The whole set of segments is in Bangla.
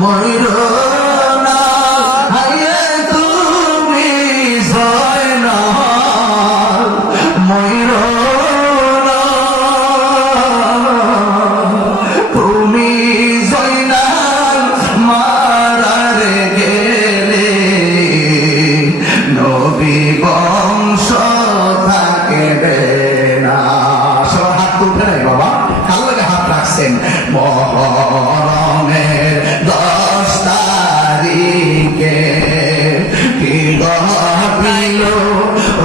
ময়ূর না হাইরে তুমি জয়নাল ময়ূর না তুমি জয়নাল মারারে গেলে নবী বংশ থাকবে না। সব হাত তুলতে নাই বাবা, কার লাগে হাত রাখছেন? মহরমের 10 তারিখে কি গপিল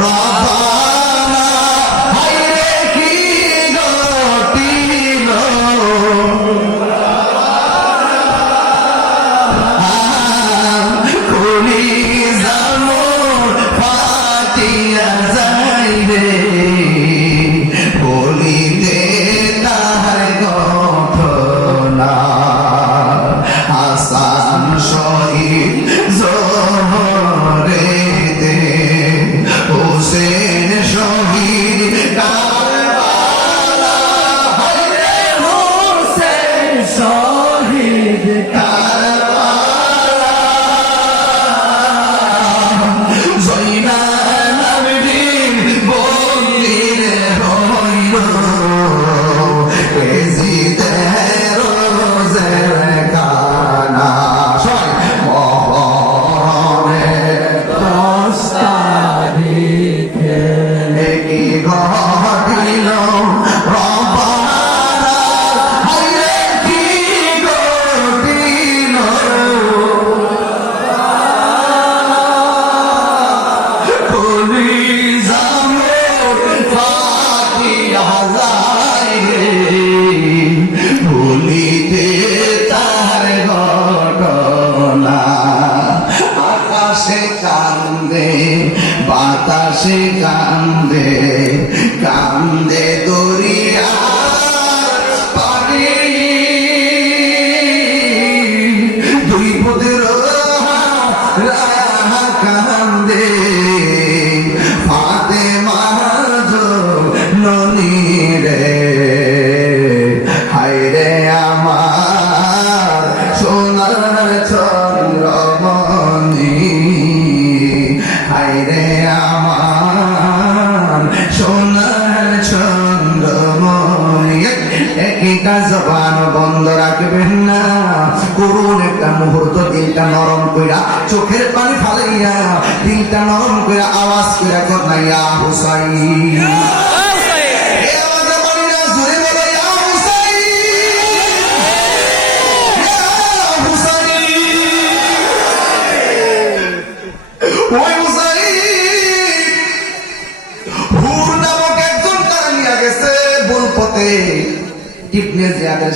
রবানা হাইরে কি গপিল খুলি জামর ফাটিয়া যাইবে বলিতে তাহার ঘটনা হাসান শহীদ জোহরেতে হোসেন শহীদ কারবালা হায়রে হোসেন শহীদ কারবালা জয়নাল আবেদীন বন্দির হইল এজিদের রোজের কানা। সবাই মহরমের 10 তারিখে কি ঘটিল রবানা হায়রে কি ঘটিল খুলি জামর ফাটিয়া যাইবে ভুলিতে তার ঘটনা আকাশে কান্দে বাতাসে কান্দে কান্দে দরিয়া পানি দুই পদের কান্দে ফাতেমা ননি রে হায়রে আমার সোনার চন্দ্রমণি হায়রে আমার সোনার চন্দ্রমণি। একটা জবান বন্ধ রাখবেন না, করুন একটা মুহূর্ত দিলটা নরম কইরা চোখের পানি ফালাইয়া দিলটা নরম কইরা আওয়াজ কইরা করনা ইয়া হুসাইন। ওই হুসাইন হুর নামক একজন তারা নিয়ে গেছে বুলপথে ইবনে জিয়াদের